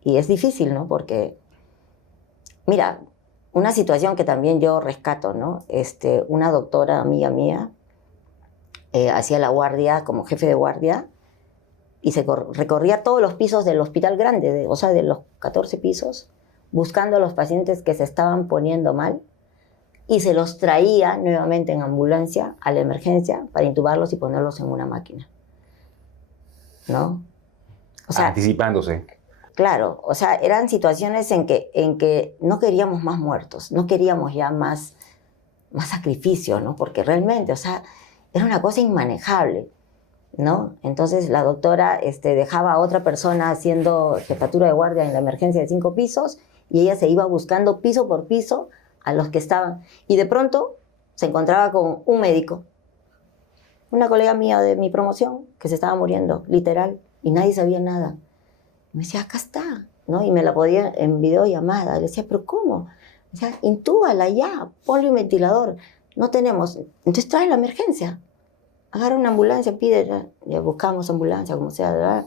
Y es difícil, ¿no? Porque, mira, una situación que también yo rescato, ¿no? Una doctora amiga mía hacía la guardia como jefe de guardia y recorría todos los pisos del hospital grande, o sea, de los 14 pisos, buscando a los pacientes que se estaban poniendo mal y se los traía nuevamente en ambulancia a la emergencia para intubarlos y ponerlos en una máquina, ¿no? O sea, Anticipándose. claro, o sea, eran situaciones en que no queríamos más muertos, no queríamos ya más sacrificio, ¿no? Porque realmente, o sea, era una cosa inmanejable, ¿no? Entonces la doctora dejaba a otra persona haciendo jefatura de guardia en la emergencia de 5 pisos y ella se iba buscando piso por piso a los que estaban. Y de pronto se encontraba con un médico, una colega mía de mi promoción, que se estaba muriendo, literal, y nadie sabía nada. Me decía, acá está, ¿no? Y me la podía en videollamada. Le decía, ¿pero cómo? O sea, intúbala ya, ponle un ventilador. No tenemos. Entonces trae la emergencia. Agarra una ambulancia, pide, ya buscamos ambulancia, como sea, ¿verdad?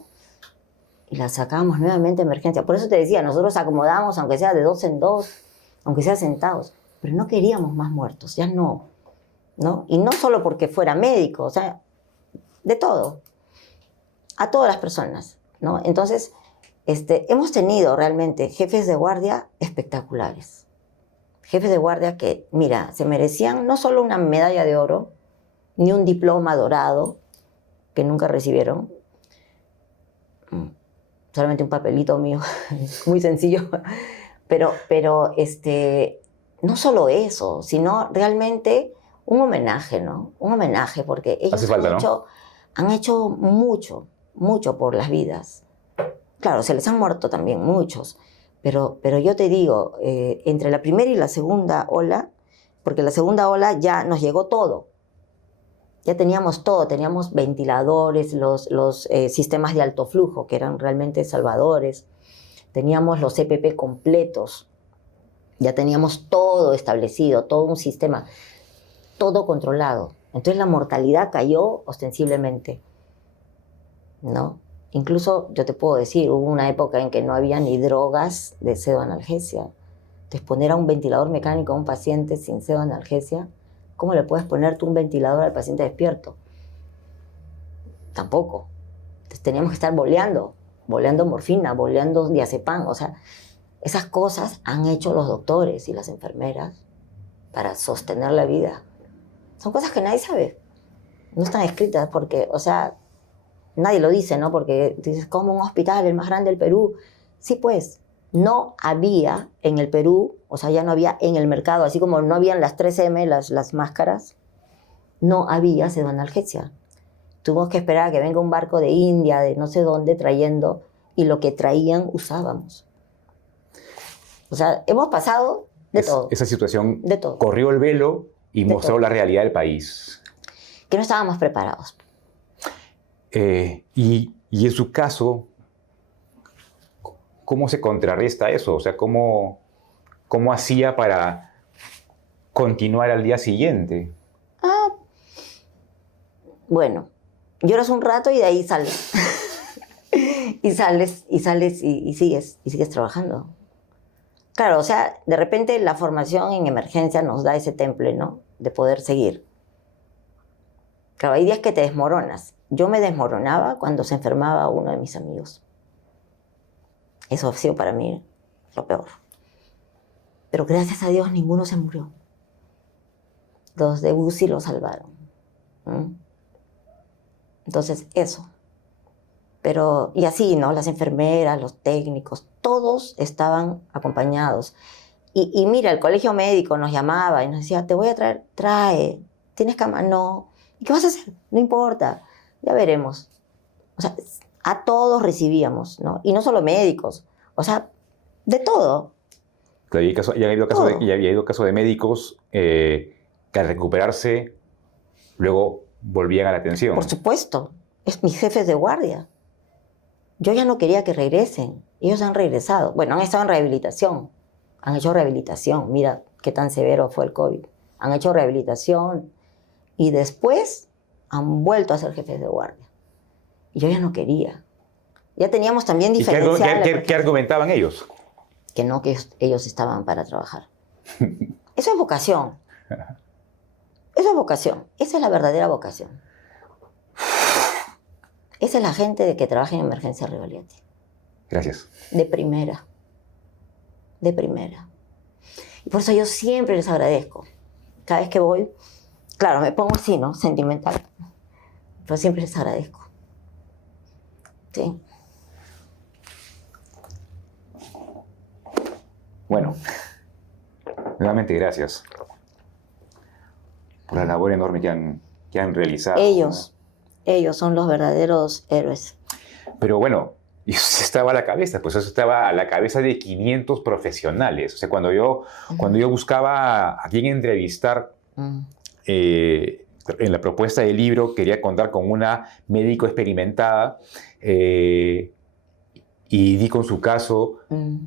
Y la sacamos nuevamente a emergencia. Por eso te decía, nosotros acomodamos, aunque sea de 2 en 2, aunque sea sentados, pero no queríamos más muertos, ya no, ¿no? Y no solo porque fuera médico, o sea, de todo, a todas las personas, ¿no? Entonces, hemos tenido realmente jefes de guardia espectaculares. Jefes de guardia que, mira, se merecían no solo una medalla de oro, ni un diploma dorado, que nunca recibieron, solamente un papelito mío, muy sencillo, pero no solo eso, sino realmente un homenaje, ¿no? Un homenaje, porque ellos Hace falta, ¿no? han hecho mucho, mucho por las vidas. Claro, se les han muerto también muchos, pero yo te digo, entre la primera y la segunda ola, porque la segunda ola ya nos llegó todo. Ya teníamos todo, teníamos ventiladores, los sistemas de alto flujo, que eran realmente salvadores. Teníamos los EPP completos. Ya teníamos todo establecido, todo un sistema, todo controlado. Entonces la mortalidad cayó ostensiblemente, ¿no? Incluso yo te puedo decir, hubo una época en que no había ni drogas de pseudoanalgesia. Entonces poner a un ventilador mecánico a un paciente sin pseudoanalgesia, ¿cómo le puedes poner tú un ventilador al paciente despierto? Tampoco. Entonces teníamos que estar boleando morfina, boleando diazepam. O sea, esas cosas han hecho los doctores y las enfermeras para sostener la vida. Son cosas que nadie sabe. No están escritas porque, o sea, nadie lo dice, ¿no? Porque dices, ¿cómo un hospital, el más grande del Perú? Sí, pues, no había en el Perú, o sea, ya no había en el mercado, así como no habían las 3M, las máscaras, no había pseudoanalgesia. Tuvimos que esperar a que venga un barco de India, de no sé dónde, trayendo, y lo que traían usábamos. O sea, hemos pasado de todo. Esa situación De todo. corrió el velo y De mostró todo. la realidad del país. Que no estábamos preparados. Y en su caso, ¿cómo se contrarresta eso? O sea, ¿cómo hacía para continuar al día siguiente? Bueno, lloras un rato y de ahí sales. y sales y sigues trabajando. Claro, o sea, de repente la formación en emergencia nos da ese temple, ¿no? De poder seguir. Claro, hay días que te desmoronas. Yo me desmoronaba cuando se enfermaba uno de mis amigos. Eso ha sido para mí lo peor. Pero gracias a Dios ninguno se murió. los de UCI lo salvaron. ¿Mm? Entonces, eso. Pero, y así, ¿no? Las enfermeras, los técnicos, todos estaban acompañados. Y mira, el colegio médico nos llamaba y nos decía, te voy a traer, trae, ¿tienes cama? No. ¿Y qué vas a hacer? No importa, ya veremos. O sea, a todos recibíamos, ¿no? Y no solo médicos, o sea, de todo. Claro, ya ha habido casos Todo. ya ha habido casos de médicos que al recuperarse luego volvían a la atención. Por supuesto, es mis jefes de guardia. Yo ya no quería que regresen. Ellos han regresado. Bueno, han estado en rehabilitación. Han hecho rehabilitación. Mira qué tan severo fue el COVID. Han hecho rehabilitación y después han vuelto a ser jefes de guardia. Y yo ya no quería. Ya teníamos también ¿Y diferencial. qué argumentaban ellos? Que no, que ellos estaban para trabajar. Eso es vocación. Eso es vocación. Esa es la verdadera vocación. Esa es la gente que trabaja en Emergencia Rivaliati. Gracias. De primera. De primera. Y por eso yo siempre les agradezco. Cada vez que voy, claro, me pongo así, ¿no? Sentimental. Pero siempre les agradezco. Sí. Bueno, nuevamente gracias por la labor enorme que han realizado. Ellos son los verdaderos héroes. Pero bueno, eso estaba a la cabeza, pues eso estaba a la cabeza de 500 profesionales. O sea, cuando yo buscaba a quién entrevistar en la propuesta del libro, quería contar con una médico experimentada y di con su caso.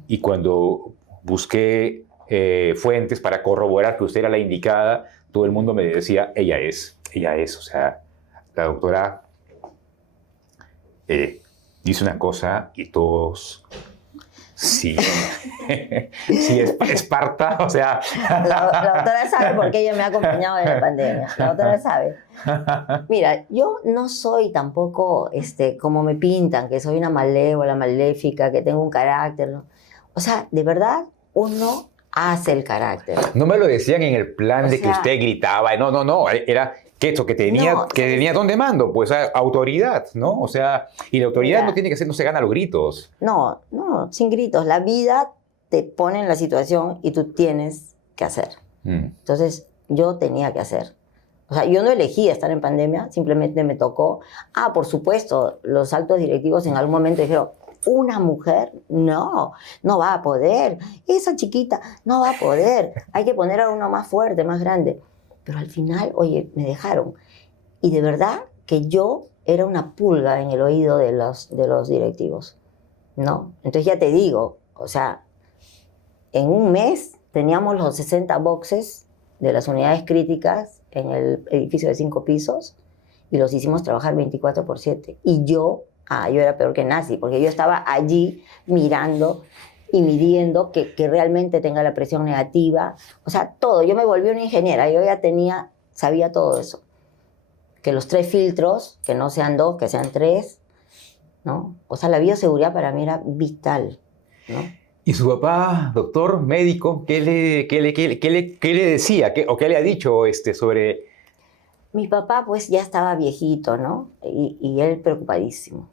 Y cuando busqué fuentes para corroborar que usted era la indicada, todo el mundo me decía, ella es. O sea, la doctora dice una cosa y todos... Sí, sí, Esparta, o sea... La doctora sabe porque ella me ha acompañado en la pandemia. La doctora sabe. Mira, yo no soy tampoco como me pintan, que soy una malévola, maléfica, que tengo un carácter, ¿no? O sea, de verdad, uno hace el carácter. No me lo decían en el plan de que sea, usted gritaba, no, era que eso, que tenía, No, que tenía dónde mando, pues autoridad, ¿no? O sea, y la autoridad Mira. no tiene que ser, no se gana a los gritos. No, sin gritos. La vida te pone en la situación y tú tienes que hacer. Entonces, yo tenía que hacer. O sea, yo no elegí estar en pandemia, simplemente me tocó. Por supuesto, los altos directivos en algún momento dijeron, una mujer, no va a poder. Esa chiquita no va a poder. Hay que poner a uno más fuerte, más grande. Pero al final, oye, me dejaron. Y de verdad que yo era una pulga en el oído de los directivos, ¿no? Entonces ya te digo, o sea, en un mes teníamos los 60 boxes de las unidades críticas en el edificio de 5 pisos y los hicimos trabajar 24/7. Y yo era peor que nazi, porque yo estaba allí mirando y midiendo que realmente tenga la presión negativa. O sea, todo. Yo me volví una ingeniera, yo ya sabía todo eso. Que los 3 filtros, que no sean 2, que sean 3, ¿no? O sea, la bioseguridad para mí era vital, ¿no? ¿Y su papá, doctor, médico, qué le decía? ¿O qué le ha dicho sobre...? Mi papá pues ya estaba viejito, ¿no? Y él preocupadísimo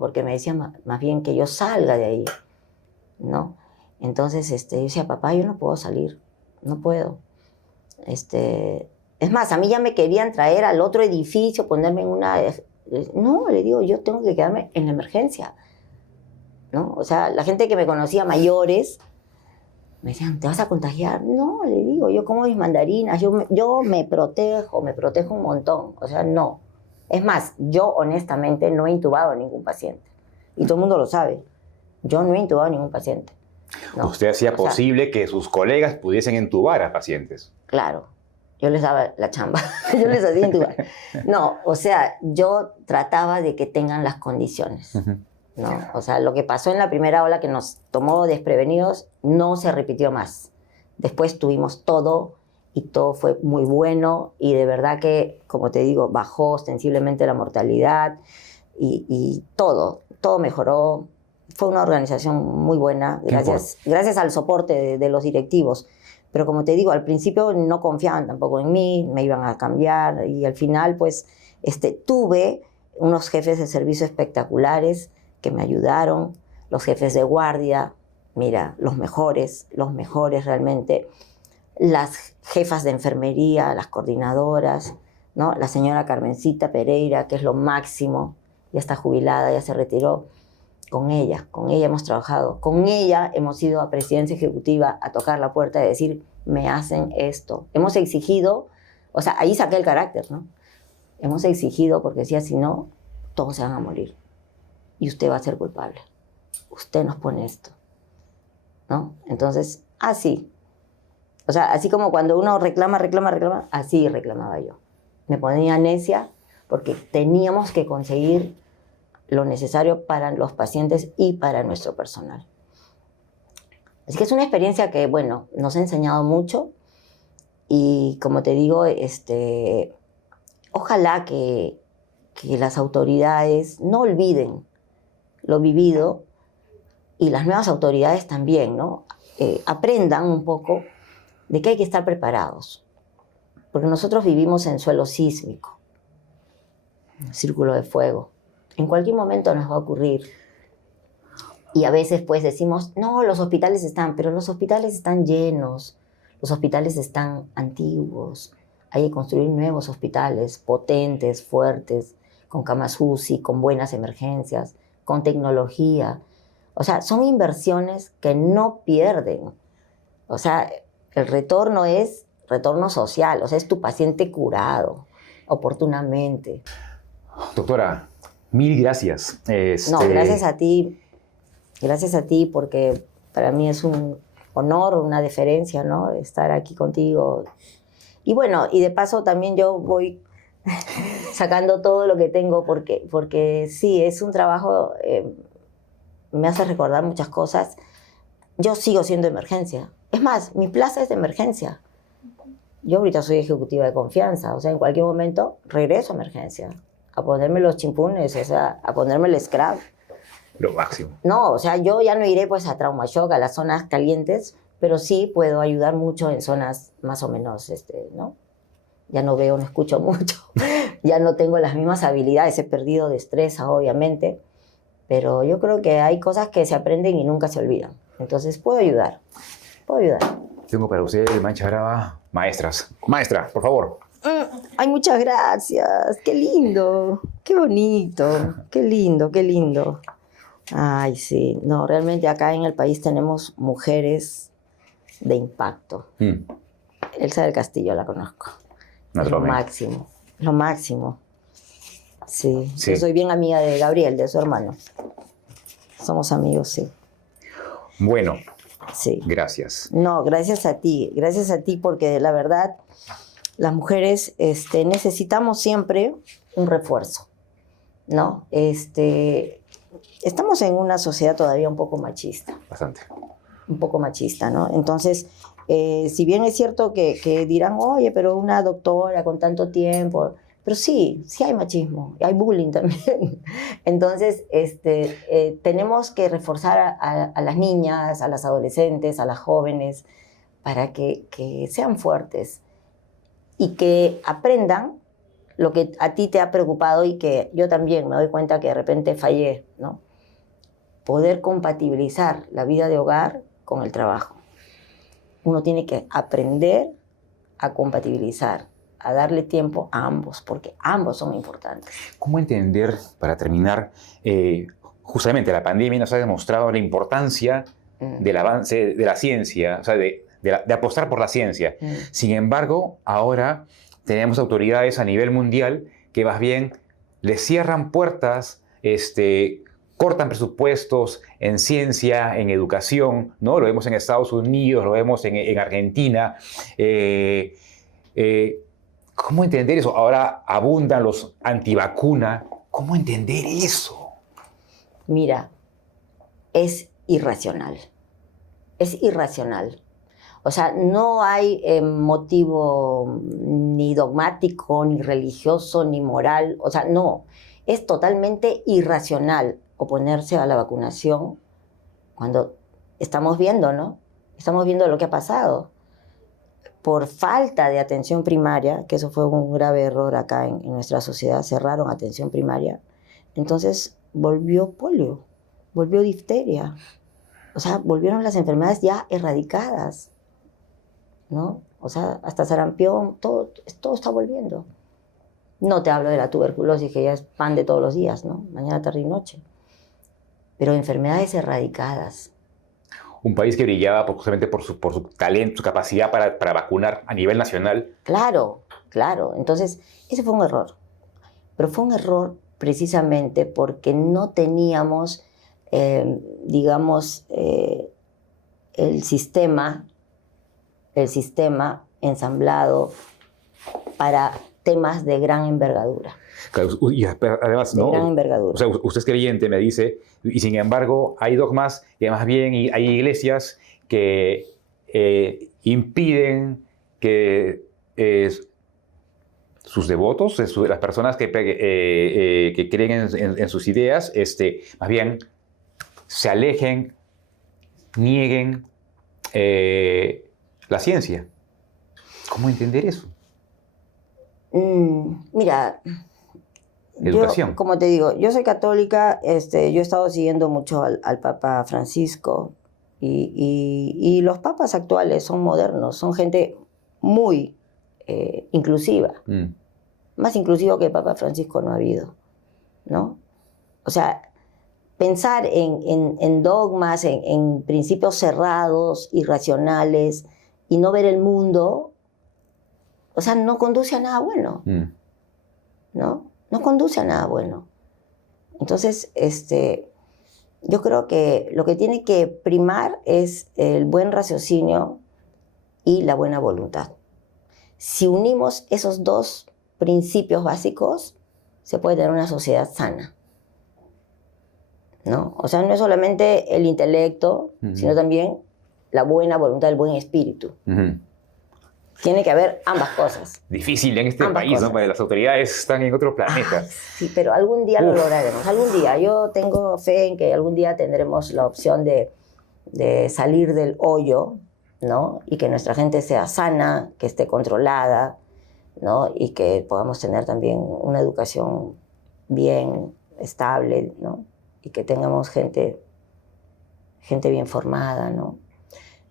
porque me decía más bien que yo salga de ahí, ¿no? Entonces yo decía, papá, yo no puedo salir, no puedo. Es más, a mí ya me querían traer al otro edificio, ponerme en una... No, le digo, yo tengo que quedarme en la emergencia, ¿no? O sea, la gente que me conocía mayores me decían, ¿te vas a contagiar? No, le digo, yo como mis mandarinas, yo me protejo un montón. O sea, no. Es más, yo honestamente no he intubado a ningún paciente. Y todo el mundo lo sabe. Yo no he intubado a ningún paciente. ¿no? Usted hacía O sea, posible que sus colegas pudiesen entubar a pacientes. Claro. Yo les daba la chamba. Yo les hacía intubar. No, o sea, yo trataba de que tengan las condiciones. ¿No? O sea, lo que pasó en la primera ola que nos tomó desprevenidos no se repitió más. Después tuvimos todo y todo fue muy bueno y de verdad que, como te digo, bajó ostensiblemente la mortalidad y todo mejoró. Fue una organización muy buena, gracias al soporte de los directivos. Pero como te digo, al principio no confiaban tampoco en mí, me iban a cambiar y al final pues tuve unos jefes de servicio espectaculares que me ayudaron, los jefes de guardia, mira, los mejores realmente, las jefas de enfermería, las coordinadoras, ¿no? La señora Carmencita Pereira, que es lo máximo, ya está jubilada, ya se retiró. Con ella hemos trabajado, con ella hemos ido a presidencia ejecutiva a tocar la puerta y decir, me hacen esto. Hemos exigido, o sea, ahí saqué el carácter, ¿no? Hemos exigido porque decía, si no, todos se van a morir y usted va a ser culpable. Usted nos pone esto, ¿no? Entonces, así. O sea, así como cuando uno reclama, así reclamaba yo. Me ponía necia porque teníamos que conseguir lo necesario para los pacientes y para nuestro personal. Así que es una experiencia que, bueno, nos ha enseñado mucho y, como te digo, ojalá que las autoridades no olviden lo vivido y las nuevas autoridades también, ¿no? Aprendan un poco de que hay que estar preparados, porque nosotros vivimos en suelo sísmico, círculo de fuego. En cualquier momento nos va a ocurrir. Y a veces pues decimos, no, los hospitales están, pero los hospitales están llenos, los hospitales están antiguos. Hay que construir nuevos hospitales, potentes, fuertes, con camas UCI, con buenas emergencias, con tecnología. O sea, son inversiones que no pierden. O sea, el retorno es retorno social, o sea, es tu paciente curado oportunamente. Doctora, mil gracias. No, gracias a ti porque para mí es un honor, una deferencia, ¿no? Estar aquí contigo. Y bueno, y de paso también yo voy sacando todo lo que tengo porque sí, es un trabajo, me hace recordar muchas cosas. Yo sigo siendo emergencia. Es más, mi plaza es de emergencia. Yo ahorita soy ejecutiva de confianza, o sea, en cualquier momento regreso a emergencia, a ponerme los chimpunes, o sea, a ponerme el scrap. Lo máximo. No, o sea, yo ya no iré pues a trauma shock, a las zonas calientes, pero sí puedo ayudar mucho en zonas más o menos, ¿no? Ya no veo, no escucho mucho, ya no tengo las mismas habilidades, he perdido destreza, obviamente, pero yo creo que hay cosas que se aprenden y nunca se olvidan. Entonces, puedo ayudar. Tengo para usted, Mancha Brava, maestras. Maestra, por favor. Ay, muchas gracias. Qué lindo, qué bonito, qué lindo, qué lindo. Ay, sí. No, realmente acá en el país tenemos mujeres de impacto. Elsa del Castillo la conozco. Es lo máximo, lo máximo. Sí. Yo soy bien amiga de Gabriel, de su hermano. Somos amigos, sí. Bueno, sí. Gracias. No, gracias a ti porque la verdad las mujeres necesitamos siempre un refuerzo, ¿no? Estamos en una sociedad todavía un poco machista. Bastante. Un poco machista, ¿no? Entonces, si bien es cierto que dirán, oye, pero una doctora con tanto tiempo, pero sí hay machismo, hay bullying también. Entonces, tenemos que reforzar a las niñas, a las adolescentes, a las jóvenes, para que sean fuertes y que aprendan lo que a ti te ha preocupado y que yo también me doy cuenta que de repente fallé, ¿no? Poder compatibilizar la vida de hogar con el trabajo. Uno tiene que aprender a compatibilizar, a darle tiempo a ambos, porque ambos son importantes. ¿Cómo entender, para terminar, justamente la pandemia nos ha demostrado la importancia del avance de la ciencia, o sea, de apostar por la ciencia? Sin embargo, ahora tenemos autoridades a nivel mundial que más bien le cierran puertas, cortan presupuestos en ciencia, en educación, ¿no? Lo vemos en Estados Unidos, lo vemos en Argentina. ¿Cómo entender eso? Ahora abundan los antivacuna. ¿Cómo entender eso? Mira, es irracional. Es irracional. O sea, no hay motivo ni dogmático, ni religioso, ni moral. O sea, no. Es totalmente irracional oponerse a la vacunación cuando estamos viendo, ¿no? Estamos viendo lo que ha pasado. por falta de atención primaria, que eso fue un grave error acá en nuestra sociedad, cerraron atención primaria, entonces volvió polio, volvió difteria, o sea, volvieron las enfermedades ya erradicadas, ¿no? O sea, hasta sarampión, todo está volviendo. No te hablo de la tuberculosis, que ya es pan de todos los días, ¿no? Mañana, tarde y noche. Pero enfermedades erradicadas. Un país que brillaba justamente por su talento, su capacidad para vacunar a nivel nacional. Claro, claro. Entonces, ese fue un error. Pero fue un error precisamente porque no teníamos, digamos, el sistema ensamblado para temas de gran envergadura. Claro, y además, De ¿no? gran envergadura. O sea, usted es creyente, me dice, y sin embargo hay dogmas y más bien hay iglesias que impiden que sus devotos, las personas que creen en sus ideas, más bien se alejen, nieguen la ciencia. ¿Cómo entender eso? Mira, Educación. yo, como te digo, yo soy católica, yo he estado siguiendo mucho al Papa Francisco y los papas actuales son modernos, son gente muy inclusiva. Más inclusivo que el Papa Francisco no ha habido, ¿no? O sea, pensar en dogmas, en principios cerrados, irracionales, y no ver el mundo, o sea, no conduce a nada bueno, ¿no? No conduce a nada bueno. Entonces, yo creo que lo que tiene que primar es el buen raciocinio y la buena voluntad. Si unimos esos dos principios básicos, se puede tener una sociedad sana, ¿no? O sea, no es solamente el intelecto, sino también la buena voluntad, el buen espíritu. Tiene que haber ambas cosas. Difícil en este Ambas país, cosas. ¿no? Porque las autoridades están en otro planeta. Ay, sí, pero algún día lo lograremos. Algún día. Yo tengo fe en que algún día tendremos la opción de salir del hoyo, ¿no? Y que nuestra gente sea sana, que esté controlada, ¿no? Y que podamos tener también una educación bien estable, ¿no? Y que tengamos gente bien formada, ¿no?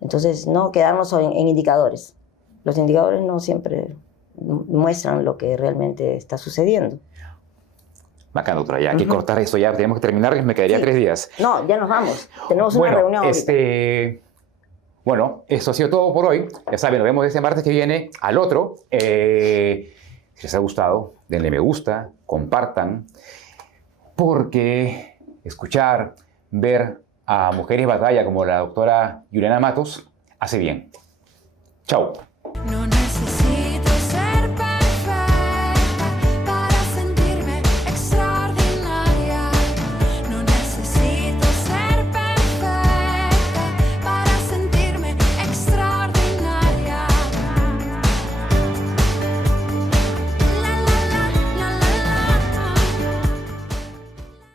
Entonces, no quedarnos en indicadores. Los indicadores no siempre muestran lo que realmente está sucediendo. Bacán, doctora, ya hay que cortar esto, ya tenemos que terminar, me quedaría 3 días. No, ya nos vamos. Tenemos una reunión ahorita. Bueno, esto ha sido todo por hoy. Ya saben, nos vemos este martes que viene al otro. Si les ha gustado, denle me gusta, compartan, porque escuchar, ver a mujeres batalla como la doctora Juliana Matos hace bien. Chao.